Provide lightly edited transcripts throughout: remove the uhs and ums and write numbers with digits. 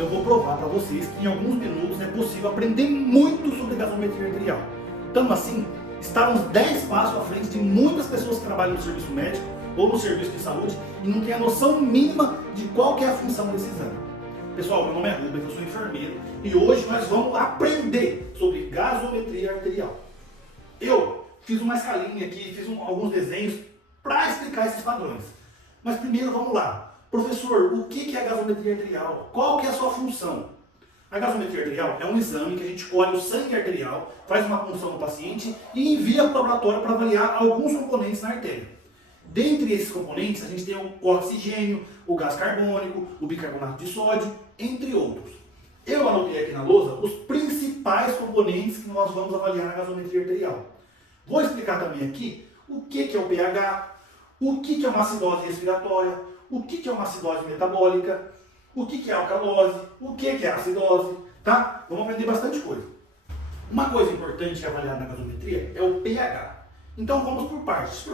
eu vou provar para vocês que em alguns minutos é possível aprender muito sobre gasometria arterial. Tanto assim, está uns 10 passos à frente de muitas pessoas que trabalham no serviço médico ou no serviço de saúde e não têm a noção mínima de qual que é a função desse exame. Pessoal, meu nome é Rubens, eu sou enfermeiro e hoje nós vamos aprender sobre gasometria arterial. Eu fiz uma escalinha aqui, fiz alguns desenhos para explicar esses padrões. Mas primeiro vamos lá. Professor, o que é a gasometria arterial? Qual que é a sua função? A gasometria arterial é um exame que a gente colhe o sangue arterial, faz uma punção no paciente e envia para o laboratório para avaliar alguns componentes na artéria. Dentre esses componentes, a gente tem o oxigênio, o gás carbônico, o bicarbonato de sódio, entre outros. Eu anotei aqui na lousa os principais componentes que nós vamos avaliar na gasometria arterial. Vou explicar também aqui o que é o pH, o que é uma acidose respiratória, o que é uma acidose metabólica, o que é alcalose, o que é acidose, tá? Vamos aprender bastante coisa. Uma coisa importante avaliar na gasometria é o pH. Então vamos por partes.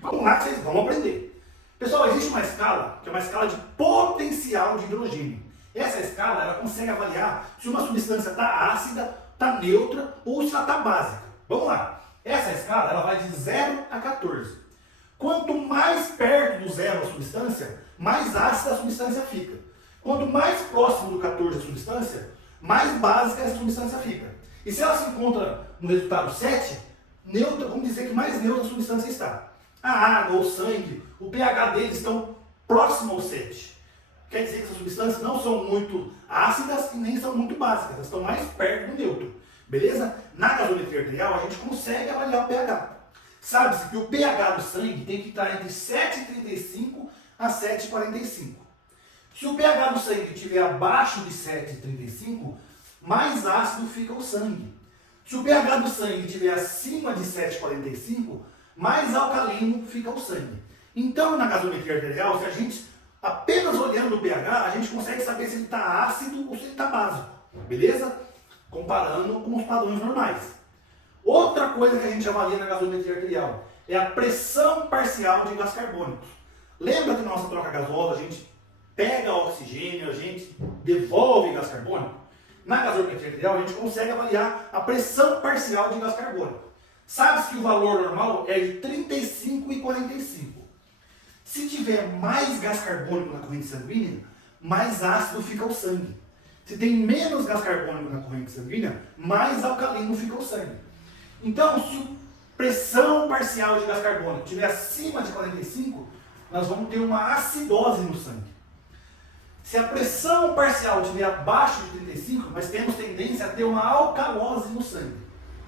Vamos lá que vocês vão aprender. Pessoal, existe uma escala, que é uma escala de potencial de hidrogênio. Essa escala, ela consegue avaliar se uma substância está ácida, está neutra ou se ela está básica. Vamos lá. Essa escala, ela vai de 0 a 14. Quanto mais perto do zero a substância, mais ácida a substância fica. Quanto mais próximo do 14 a substância, mais básica essa substância fica. E se ela se encontra no resultado 7, neutra, vamos dizer que mais neutra a substância está. A água, o sangue, o pH deles estão próximo ao 7. Quer dizer que essas substâncias não são muito ácidas e nem são muito básicas, elas estão mais perto do neutro. Beleza? Na gasometria arterial a gente consegue avaliar o pH. Sabe-se que o pH do sangue tem que estar entre 7,35 a 7,45. Se o pH do sangue estiver abaixo de 7,35, mais ácido fica o sangue. Se o pH do sangue estiver acima de 7,45, mais alcalino fica o sangue. Então, na gasometria arterial, se a gente apenas olhando o pH, a gente consegue saber se ele está ácido ou se ele está básico. Beleza? Comparando com os padrões normais. Outra coisa que a gente avalia na gasometria arterial é a pressão parcial de gás carbônico. Lembra que na nossa troca gasosa a gente pega oxigênio, a gente devolve gás carbônico? Na gasometria arterial a gente consegue avaliar a pressão parcial de gás carbônico. Sabe-se que o valor normal é de 35,45. Se tiver mais gás carbônico na corrente sanguínea, mais ácido fica o sangue. Se tem menos gás carbônico na corrente sanguínea, mais alcalino fica o sangue. Então, se a pressão parcial de gás carbônico estiver acima de 45, nós vamos ter uma acidose no sangue. Se a pressão parcial estiver abaixo de 35, nós temos tendência a ter uma alcalose no sangue.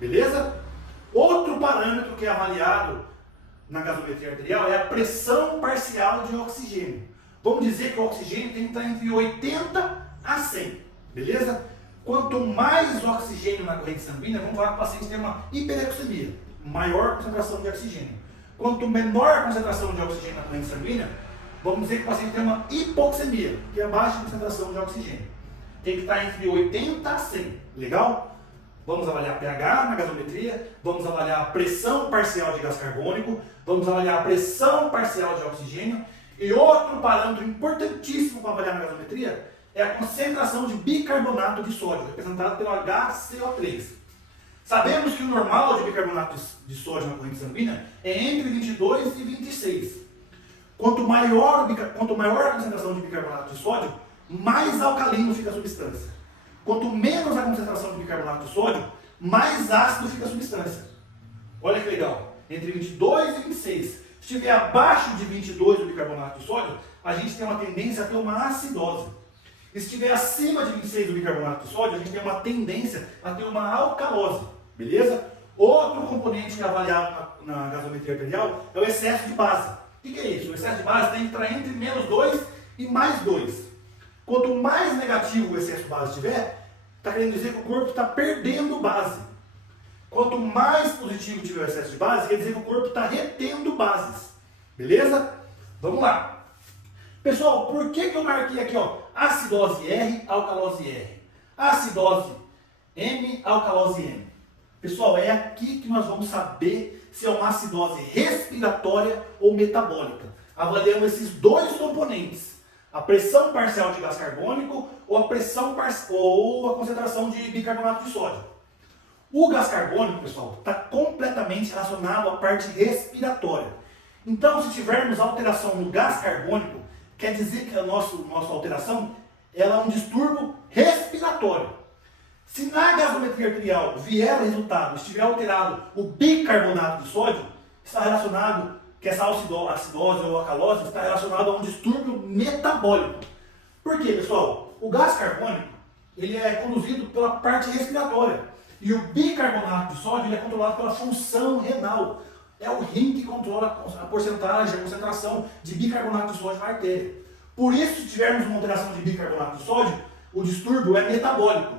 Beleza? Outro parâmetro que é avaliado na gasometria arterial é a pressão parcial de oxigênio. Vamos dizer que o oxigênio tem que estar entre 80 a 100. Beleza? Quanto mais oxigênio na corrente sanguínea, vamos falar que o paciente tem uma hiperexemia, maior concentração de oxigênio. Quanto menor a concentração de oxigênio na corrente sanguínea, vamos dizer que o paciente tem uma hipoxemia, que é baixa concentração de oxigênio. Tem que estar entre 80 a 100. Legal? Vamos avaliar pH na gasometria, vamos avaliar a pressão parcial de gás carbônico, vamos avaliar a pressão parcial de oxigênio. E outro parâmetro importantíssimo para avaliar na gasometria é a concentração de bicarbonato de sódio, representado pelo HCO3. Sabemos que o normal de bicarbonato de sódio na corrente sanguínea é entre 22 e 26. Quanto maior a concentração de bicarbonato de sódio, mais alcalino fica a substância. Quanto menos a concentração de bicarbonato de sódio, mais ácido fica a substância. Olha que legal. Entre 22 e 26. Se estiver abaixo de 22 o bicarbonato de sódio, a gente tem uma tendência a ter uma acidose. E se estiver acima de 26 o bicarbonato de sódio, a gente tem uma tendência a ter uma alcalose. Beleza? Outro componente que é avaliado na gasometria arterial é o excesso de base. O que é isso? O excesso de base tem que estar entre menos 2 e mais 2. Quanto mais negativo o excesso de base estiver, está querendo dizer que o corpo está perdendo base. Quanto mais positivo tiver o excesso de base, quer dizer que o corpo está retendo bases. Beleza? Vamos lá. Pessoal, por que eu marquei aqui, ó, acidose R, alcalose R? Acidose M, alcalose M. Pessoal, é aqui que nós vamos saber se é uma acidose respiratória ou metabólica. Avaliando esses dois componentes, a pressão parcial de gás carbônico ou a concentração de bicarbonato de sódio. O gás carbônico, pessoal, está completamente relacionado à parte respiratória. Então, se tivermos alteração no gás carbônico, quer dizer que a nossa alteração ela é um distúrbio respiratório. Se na gasometria arterial vier o resultado, estiver alterado o bicarbonato de sódio, está relacionado, que essa acidose ou alcalose está relacionado a um distúrbio metabólico. Por quê, pessoal? O gás carbônico ele é conduzido pela parte respiratória e o bicarbonato de sódio ele é controlado pela função renal. É o rim que controla a porcentagem, a concentração de bicarbonato de sódio na artéria. Por isso, se tivermos uma alteração de bicarbonato de sódio, o distúrbio é metabólico.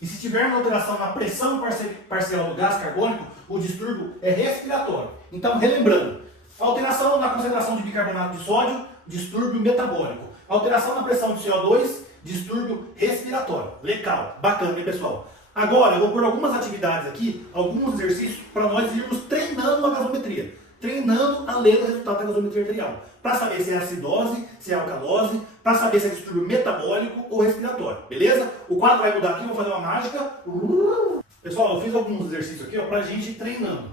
E se tivermos alteração na pressão parcial do gás carbônico, o distúrbio é respiratório. Então, relembrando, alteração na concentração de bicarbonato de sódio, distúrbio metabólico. Alteração na pressão de CO2, distúrbio respiratório. Legal, bacana, hein, pessoal? Agora, eu vou pôr algumas atividades aqui, alguns exercícios, para nós irmos treinando a gasometria. Treinando a ler o resultado da gasometria arterial. Para saber se é acidose, se é alcalose, para saber se é distúrbio metabólico ou respiratório. Beleza? O quadro vai mudar aqui, eu vou fazer uma mágica. Pessoal, eu fiz alguns exercícios aqui para a gente ir treinando.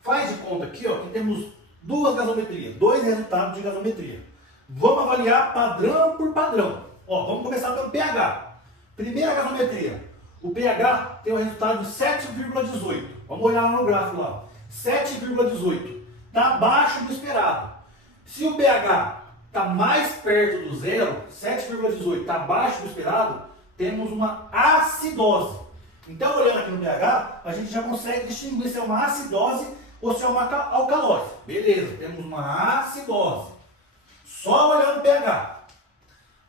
Faz de conta aqui ó, que temos duas gasometrias, dois resultados de gasometria. Vamos avaliar padrão por padrão. Ó, vamos começar pelo pH. Primeira gasometria. O pH tem o resultado de 7,18. Vamos olhar lá no gráfico lá. 7,18. Está abaixo do esperado. Se o pH está mais perto do zero, 7,18 está abaixo do esperado, temos uma acidose. Então, olhando aqui no pH, a gente já consegue distinguir se é uma acidose ou se é uma alcalose. Beleza, temos uma acidose. Só olhando o pH.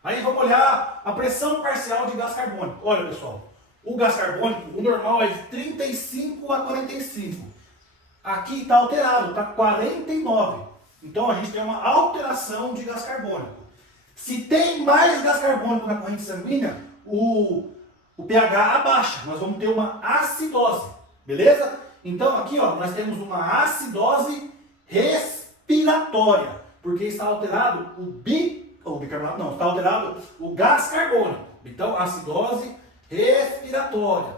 Aí vamos olhar a pressão parcial de gás carbônico. Olha, pessoal, o gás carbônico, o normal é de 35 a 45. Aqui está alterado, está 49. Então a gente tem uma alteração de gás carbônico. Se tem mais gás carbônico na corrente sanguínea, o pH abaixa. Nós vamos ter uma acidose. Beleza? Então aqui ó, nós temos uma acidose respiratória. Porque está alterado o bicarbonato, não, está alterado o gás carbônico. Então acidose respiratória.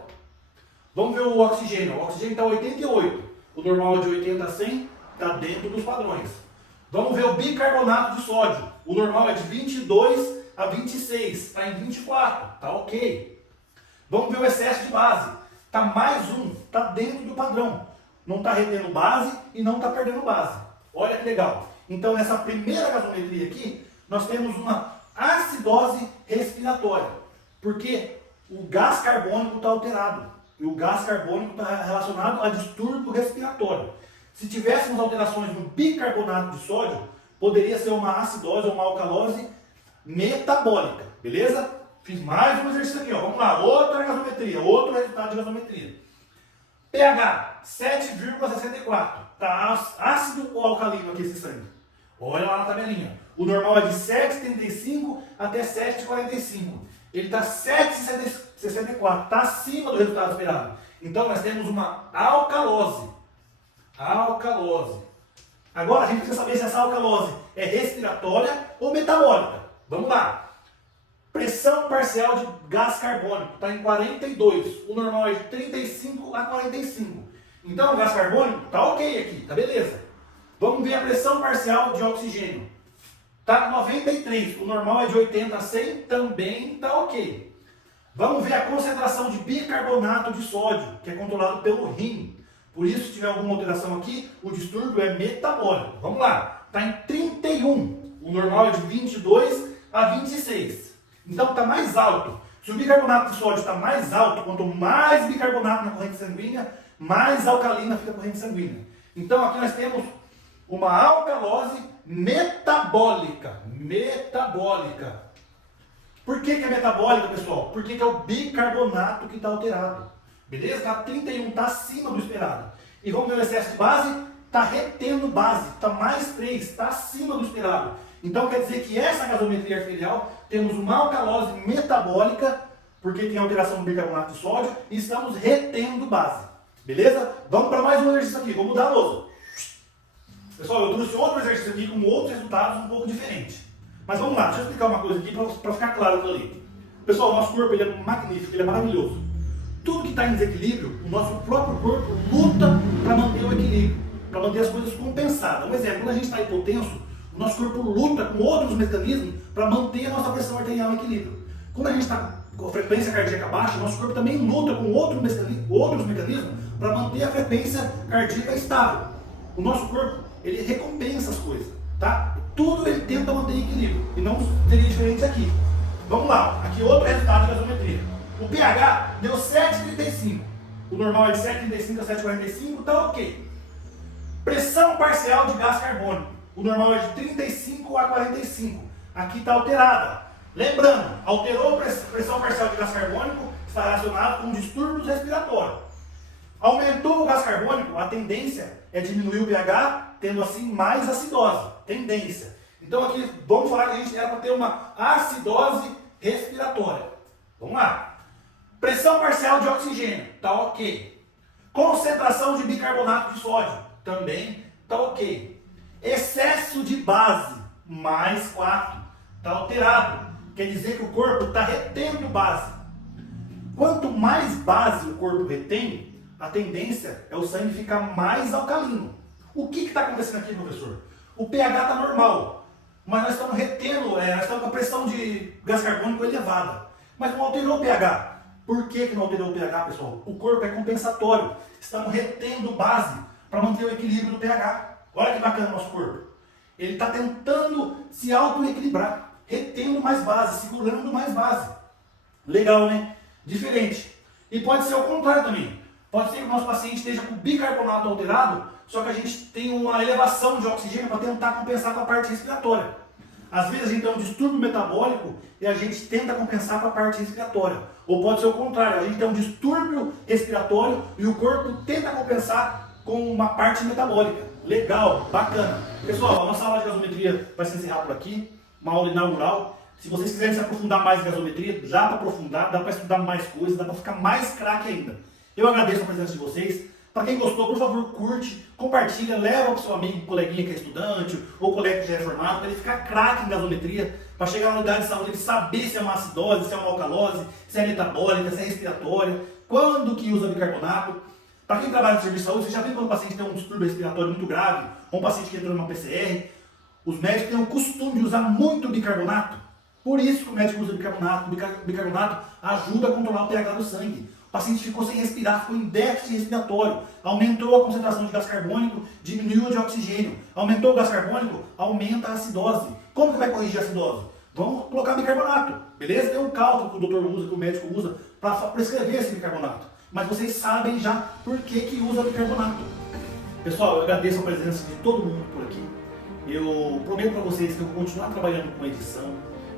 Vamos ver o oxigênio. O oxigênio está 88. O normal é de 80 a 100, está dentro dos padrões. Vamos ver o bicarbonato de sódio. O normal é de 22 a 26, está em 24, está ok. Vamos ver o excesso de base. Está mais um, está dentro do padrão. Não está retendo base e não está perdendo base. Olha que legal. Então, nessa primeira gasometria aqui, nós temos uma acidose respiratória. Porque o gás carbônico está alterado. E o gás carbônico está relacionado a distúrbio respiratório. Se tivéssemos alterações no bicarbonato de sódio, poderia ser uma acidose ou uma alcalose metabólica. Beleza? Fiz mais um exercício aqui. Ó. Vamos lá, outra gasometria, outro resultado de gasometria. pH 7,64. Está ácido ou alcalino aqui esse sangue? Olha lá na tabelinha. O normal é de 7,75 até 7,45. Ele está 7,64. Está acima do resultado esperado. Então nós temos uma alcalose. Alcalose. Agora a gente precisa saber se essa alcalose é respiratória ou metabólica. Vamos lá. Pressão parcial de gás carbônico está em 42. O normal é de 35 a 45. Então o gás carbônico está ok aqui, tá beleza. Vamos ver a pressão parcial de oxigênio. Está 93. O normal é de 80 a 100, também está ok. Vamos ver a concentração de bicarbonato de sódio, que é controlado pelo rim. Por isso, se tiver alguma alteração aqui, o distúrbio é metabólico. Vamos lá. Está em 31. O normal é de 22 a 26. Então está mais alto. Se o bicarbonato de sódio está mais alto, quanto mais bicarbonato na corrente sanguínea, mais alcalina fica a corrente sanguínea. Então aqui nós temos uma alcalose metabólica. Metabólica. Por que é metabólica, pessoal? Porque é o bicarbonato que está alterado. Beleza? Está 31, está acima do esperado. E vamos ver o excesso de base? Está retendo base, está mais 3, está acima do esperado. Então quer dizer que essa gasometria arterial temos uma alcalose metabólica, porque tem alteração do bicarbonato de sódio, e estamos retendo base. Beleza? Vamos para mais um exercício aqui. Vou mudar a lousa. Pessoal, eu trouxe outro exercício aqui com outros resultados um pouco diferentes. Mas vamos lá, deixa eu explicar uma coisa aqui para ficar claro aquilo ali. Pessoal, o nosso corpo ele é magnífico, ele é maravilhoso. Tudo que está em desequilíbrio, o nosso próprio corpo luta para manter o equilíbrio, para manter as coisas compensadas. Um exemplo, quando a gente está hipotenso, o nosso corpo luta com outros mecanismos para manter a nossa pressão arterial em equilíbrio. Quando a gente está com a frequência cardíaca baixa, o nosso corpo também luta com outros mecanismos para manter a frequência cardíaca estável. O nosso corpo, ele recompensa as coisas, tá? Tudo ele tenta manter em equilíbrio, e não seria diferente aqui. Vamos lá, aqui outro resultado de gasometria. O pH deu 7,35. O normal é de 7,35 a 7,45, tá ok. Pressão parcial de gás carbônico. O normal é de 35 a 45. Aqui está alterada. Lembrando, alterou a pressão parcial de gás carbônico, está relacionado com distúrbios respiratórios. Aumentou o gás carbônico, a tendência é diminuir o pH, tendo assim mais acidose. Tendência. Então aqui vamos falar que a gente era para ter uma acidose respiratória. Vamos lá. Pressão parcial de oxigênio, tá ok. Concentração de bicarbonato de sódio, também tá ok. Excesso de base, mais 4, tá alterado. Quer dizer que o corpo está retendo base. Quanto mais base o corpo retém, a tendência é o sangue ficar mais alcalino. O que está acontecendo aqui, professor? O pH está normal, mas nós estamos retendo, nós estamos com a pressão de gás carbônico elevada. Mas não alterou o pH. Por que não alterou o pH, pessoal? O corpo é compensatório. Estamos retendo base para manter o equilíbrio do pH. Olha que bacana o nosso corpo. Ele está tentando se auto-equilibrar, retendo mais base, segurando mais base. Legal, né? Diferente. E pode ser o contrário também. Pode ser que o nosso paciente esteja com bicarbonato alterado, só que a gente tem uma elevação de oxigênio para tentar compensar com a parte respiratória. Às vezes a gente tem um distúrbio metabólico e a gente tenta compensar com a parte respiratória. Ou pode ser o contrário, a gente tem um distúrbio respiratório e o corpo tenta compensar com uma parte metabólica. Legal, bacana. Pessoal, a nossa aula de gasometria vai se encerrar por aqui, uma aula inaugural. Se vocês quiserem se aprofundar mais em gasometria, dá para aprofundar, dá para estudar mais coisas, dá para ficar mais craque ainda. Eu agradeço a presença de vocês. Para quem gostou, por favor, curte, compartilha, leva para o seu amigo, coleguinha que é estudante, ou colega que já é formado, para ele ficar craque em gasometria, para chegar na unidade de saúde, ele saber se é uma acidose, se é uma alcalose, se é metabólica, se é respiratória, quando que usa bicarbonato. Para quem trabalha no serviço de saúde, você já viu quando o paciente tem um distúrbio respiratório muito grave, ou um paciente que entrou numa PCR, os médicos têm o costume de usar muito bicarbonato. Por isso que o médico usa bicarbonato. Bicarbonato ajuda a controlar o pH do sangue. O paciente ficou sem respirar, ficou em déficit respiratório, aumentou a concentração de gás carbônico, diminuiu a de oxigênio. Aumentou o gás carbônico, aumenta a acidose. Como que vai corrigir a acidose? Vamos colocar bicarbonato, beleza? Tem um cálculo que o doutor usa, que o médico usa, para prescrever esse bicarbonato. Mas vocês sabem já por que usa bicarbonato. Pessoal, eu agradeço a presença de todo mundo por aqui. Eu prometo para vocês que eu vou continuar trabalhando com edição,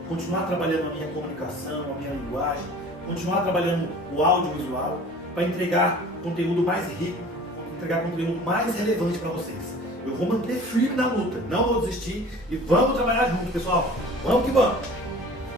continuar trabalhando a minha comunicação, a minha linguagem, continuar trabalhando o audiovisual para entregar conteúdo mais rico, entregar conteúdo mais relevante para vocês. Eu vou manter firme na luta, não vou desistir e vamos trabalhar junto, pessoal. Vamos que vamos!